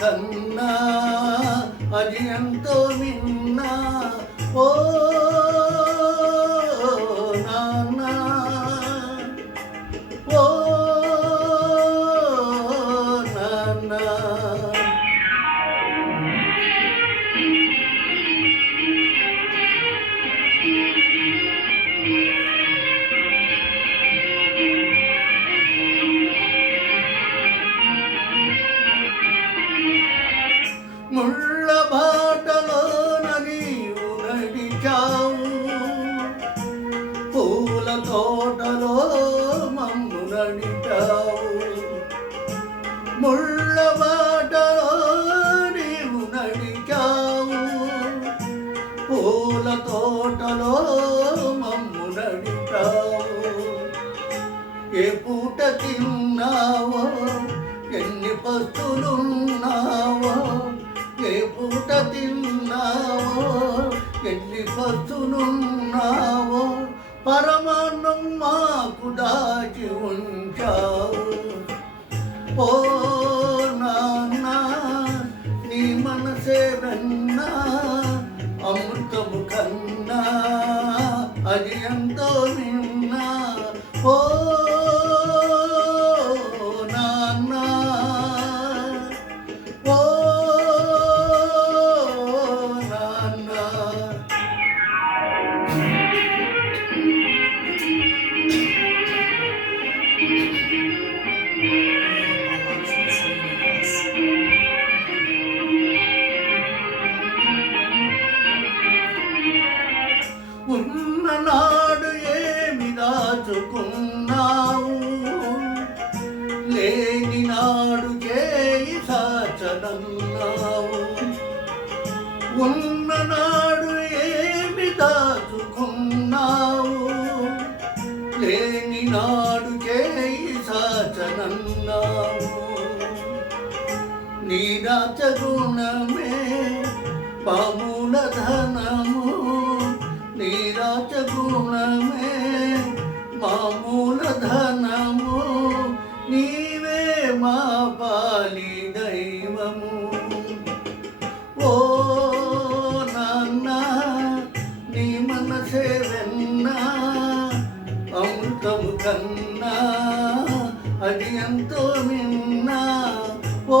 కన్నా అది ఎంతో మిన్నా. ఓ నాన్న, ఓ నాన్న. ముళ్ళ బాటలోన నీవు నడిచావు, పూల తోటలో మమ్ము నడిచావు. ముళ్ళ బాటలో నీవు నడిచావు, పూల తోటలో మమ్ము నడిచావు. ఏ పూట తిన్నావో, ఎన్ని పస్తులున్నావో, ఏ పూట తిన్నావో, ఎన్ని పస్తులున్నావో, పరమాన్నం మాకు దాచి ఉంచావు. ఓ నాన్న, నీ మనసే వెన్నా, అమృతము కన్నా అది ఎంతో నిన్నా. ఓ నాన్న, ఓ నాన్న. ఉన్ననాడు ఏమి దాచుకున్నావు, లేని నాడు చేయి సాచనన్నావు. ఉన్ననాడు ఏమి దాచుకున్నావు, లేని నాడు చేయి సాచనన్నావు. నీ రాచగుణమే పాముల ధనము, నీ రాచగుణమే మామూల ధనము. నీవే మా పాలి దైవము. ఓ నాన్న, నీ మనసే వెన్నా, అమృతము కన్నా అది ఎంతో మిన్నా. ఓ